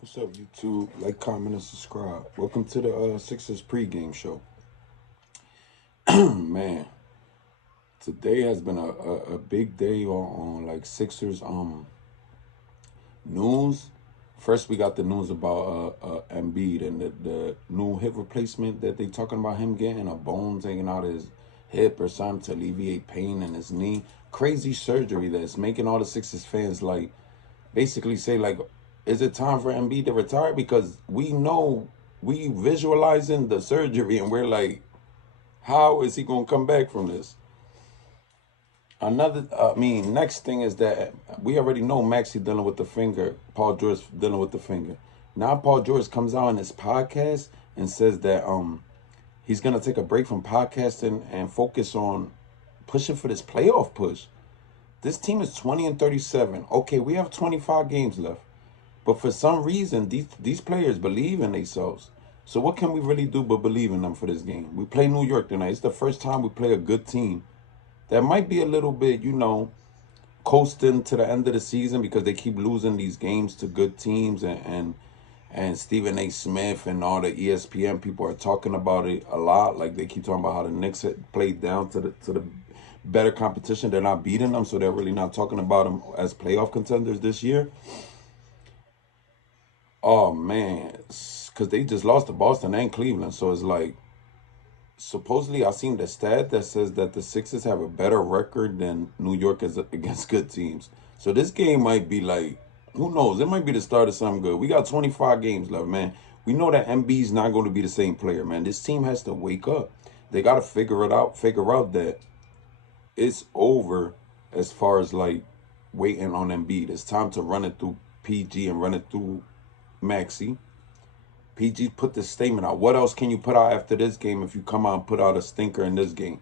What's up, YouTube? Like, comment, and subscribe. Welcome to the Sixers pregame show. Man, today has been a big day on like Sixers news. First, we got the news about Embiid and the new hip replacement that they talking about him getting a bone taken out of his hip or something to alleviate pain in his knee. Crazy surgery that's making all the Sixers fans like basically say like, is it time for Embiid to retire? Because we know we visualizing the surgery and we're like, how is he gonna come back from this? Next thing is that we already know Maxi dealing with the finger, Paul George dealing with the finger. Now Paul George comes out on his podcast and says that he's gonna take a break from podcasting and focus on pushing for this playoff push. This team is 20-37. Okay, we have 25 games left. But for some reason, these players believe in themselves. So what can we really do but believe in them for this game? We play New York tonight. It's the first time we play a good team that might be a little bit, coasting to the end of the season because they keep losing these games to good teams and Stephen A. Smith and all the ESPN people are talking about it a lot. Like they keep talking about how the Knicks had played down to the better competition. They're not beating them, so they're really not talking about them as playoff contenders this year. Oh man, because they just lost to Boston and Cleveland. So it's like, supposedly I seen the stat that says that the Sixers have a better record than New York is against good teams. So this game might be like, who knows? It might be the start of something good. We got 25 games left, man. We know that MB's not going to be the same player, man. This team has to wake up. They got to figure out that it's over as far as like waiting on Embiid. It's time to run it through PG and run it through Maxi. PG put this statement out. What else can you put out after this game if you come out and put out a stinker in this game?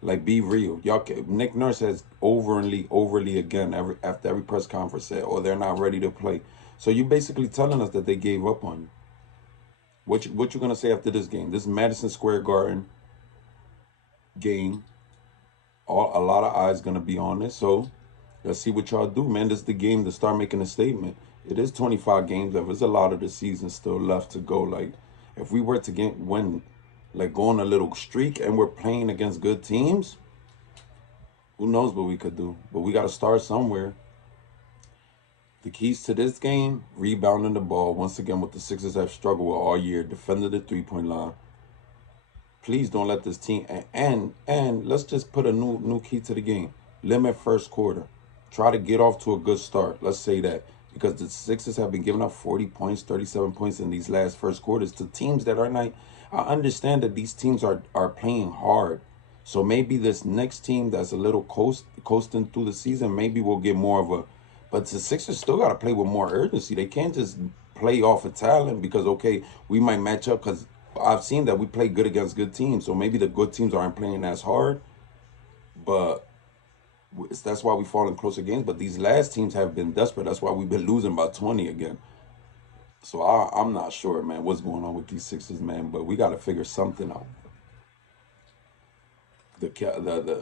Like, be real. Nick Nurse has overly again after every press conference said, "Oh, they're not ready to play." So you basically telling us that they gave up on you. What you gonna say after this game? This Madison Square Garden game. A lot of eyes gonna be on it. So let's see what y'all do, man. This is the game to start making a statement. It is 25 games left. There's a lot of the season still left to go. Like, if we were to win, like go on a little streak and we're playing against good teams, who knows what we could do? But we got to start somewhere. The keys to this game, rebounding the ball. Once again, what the Sixers have struggled with all year, defending the three-point line. Please don't let this team and let's just put a new key to the game. Limit first quarter. Try to get off to a good start. Let's say that. Because the Sixers have been giving up 40 points, 37 points in these last first quarters to teams that are not. I understand that these teams are playing hard. So maybe this next team that's a little coasting through the season, maybe we'll get more of a. But the Sixers still got to play with more urgency. They can't just play off of talent because, okay, we might match up because I've seen that we play good against good teams. So maybe the good teams aren't playing as hard. But that's why we fall in closer games. But these last teams have been desperate. That's why we've been losing by 20 again. So I'm not sure, man, what's going on with these Sixers, man. But we got to figure something out. The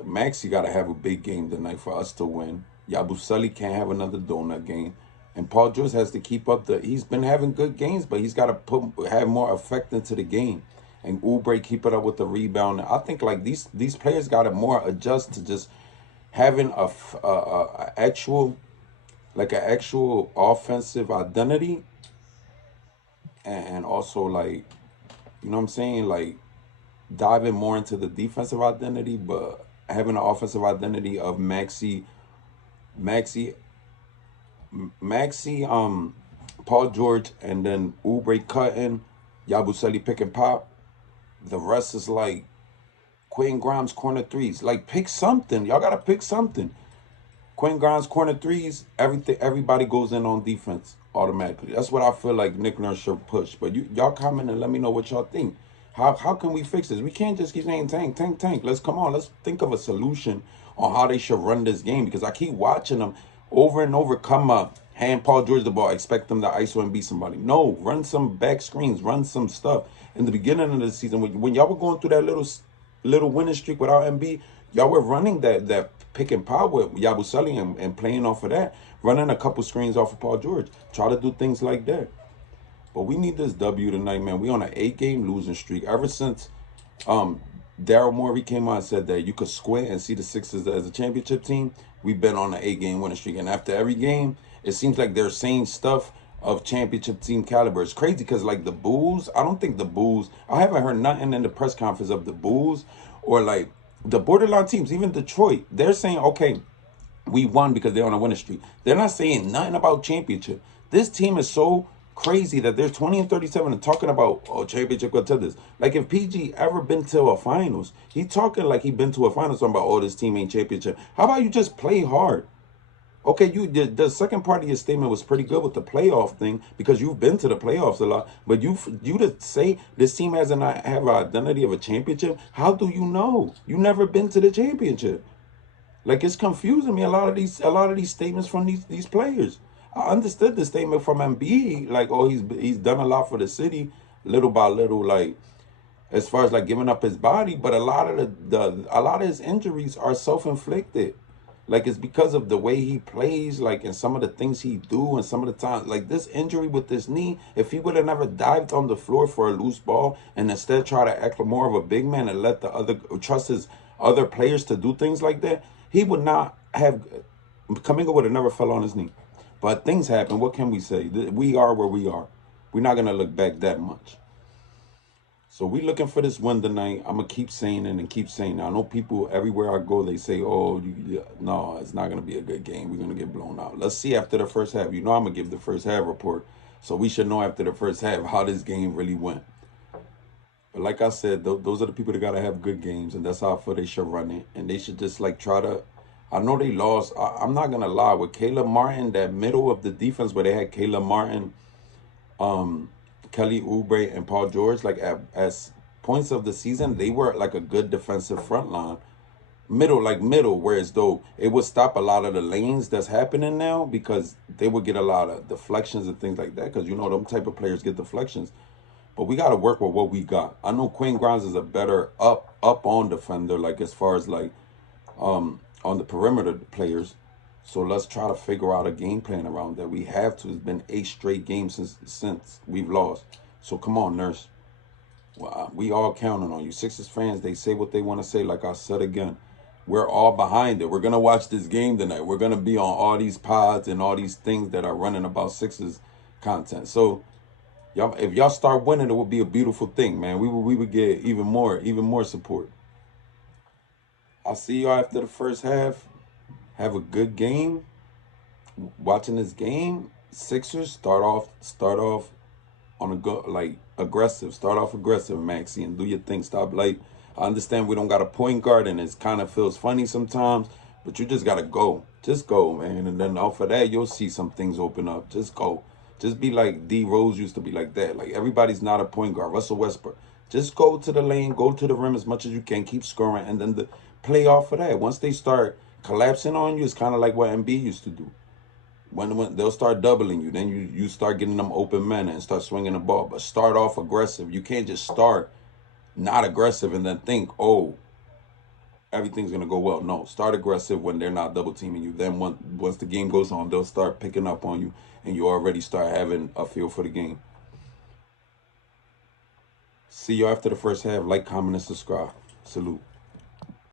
Maxi got to have a big game tonight for us to win. Yabusele can't have another donut game. And Paul George has to keep up he's been having good games, but he's got to have more effect into the game. And Oubre keep it up with the rebound. I think like these players got to more adjust to just having a actual like an actual offensive identity, and also like, you know what I'm saying, like diving more into the defensive identity, but having an offensive identity of Maxi, Maxi, Paul George, and then Oubre cutting, Yabusele pick and pop. The rest is like Quentin Grimes corner threes. Like, pick something. Y'all gotta pick something. Quentin Grimes corner threes. Everybody goes in on defense automatically. That's what I feel like Nick Nurse should push. But y'all comment and let me know what y'all think. How can we fix this? We can't just keep saying tank, tank, tank. Let's think of a solution on how they should run this game, because I keep watching them over and over come up, hand Paul George the ball, expect them to ISO and beat somebody. No, run some back screens, run some stuff. In the beginning of the season, when y'all were going through that little winning streak without MB, y'all were running that pick and pop with Yabusele and playing off of that, running a couple screens off of Paul George. Try to do things like that. But we need this W tonight, man. We on an 8-game losing streak. Ever since um Daryl Morey came out and said that you could squint and see the Sixers as a championship team, we've been on an 8-game winning streak. And after every game, it seems like they're saying stuff of championship team caliber. It's crazy because like the Bulls, I don't think the Bulls, I haven't heard nothing in the press conference of the Bulls or like the borderline teams, even Detroit. They're saying, okay, we won because they're on a winning streak. They're not saying nothing about championship. This team is so crazy that they're 20 and 37 and talking about, oh, championship contenders. Like if PG ever been to a finals, he talking like he been to a finals, talking about, oh, this team ain't championship. How about you just play hard? Okay, you did the second part of your statement was pretty good with the playoff thing because you've been to the playoffs a lot. But you to say this team has have an identity of a championship, how do you know? You never been to the championship. Like it's confusing me a lot of these statements from these players. I understood the statement from Embiid, like, oh, he's done a lot for the city, little by little, like as far as like giving up his body, but a lot of a lot of his injuries are self-inflicted. Like it's because of the way he plays, like and some of the things he do and some of the time, like this injury with this knee, if he would have never dived on the floor for a loose ball and instead try to act more of a big man and let the other trust his other players to do things like that, he would not have Kaminga would have never fell on his knee. But things happen. What can we say? We are where we are. We're not gonna look back that much. So we looking for this win tonight. I'm gonna keep saying it and keep saying it. I know people everywhere I go, they say, "Oh, no, it's not gonna be a good game. We're gonna get blown out." Let's see after the first half. You know, I'm gonna give the first half report, so we should know after the first half how this game really went. But like I said, those are the people that gotta have good games, and that's how I feel they should run it. And they should just like try to. I know they lost. I'm not gonna lie, with Caleb Martin, that middle of the defense where they had Caleb Martin, Kelly Oubre, and Paul George, like as points of the season, they were like a good defensive front line. Middle, whereas though it would stop a lot of the lanes that's happening now because they would get a lot of deflections and things like that. Because you know them type of players get deflections. But we got to work with what we got. I know Quinn Grimes is a better up on defender, like as far as like on the perimeter players. So let's try to figure out a game plan around that. We have to. It's been 8 straight games since we've lost. So come on, Nurse. Well, we all counting on you. Sixers fans, they say what they want to say. Like I said again, we're all behind it. We're going to watch this game tonight. We're going to be on all these pods and all these things that are running about Sixers content. So y'all, if y'all start winning, it would be a beautiful thing, man. We would get even more support. I'll see y'all after the first half. Have a good game. Watching this game, Sixers start off on a go like aggressive. Start off aggressive, Maxie, and do your thing. Stop like I understand we don't got a point guard and it kind of feels funny sometimes, but you just gotta go. Just go, man. And then off of that, you'll see some things open up. Just go. Just be like D Rose used to be like that. Like everybody's not a point guard. Russell Westbrook. Just go to the lane, go to the rim as much as you can, keep scoring, and then play off of that. Once they start collapsing on you, it's kind of like what Embiid used to do. When they'll start doubling you, then you start getting them open men and start swinging the ball. But start off aggressive. You can't just start not aggressive and then think, oh, everything's gonna go well. No, start aggressive when they're not double teaming you. Then once the game goes on, they'll start picking up on you, and you already start having a feel for the game. See you after the first half. Like, comment, and subscribe. Salute.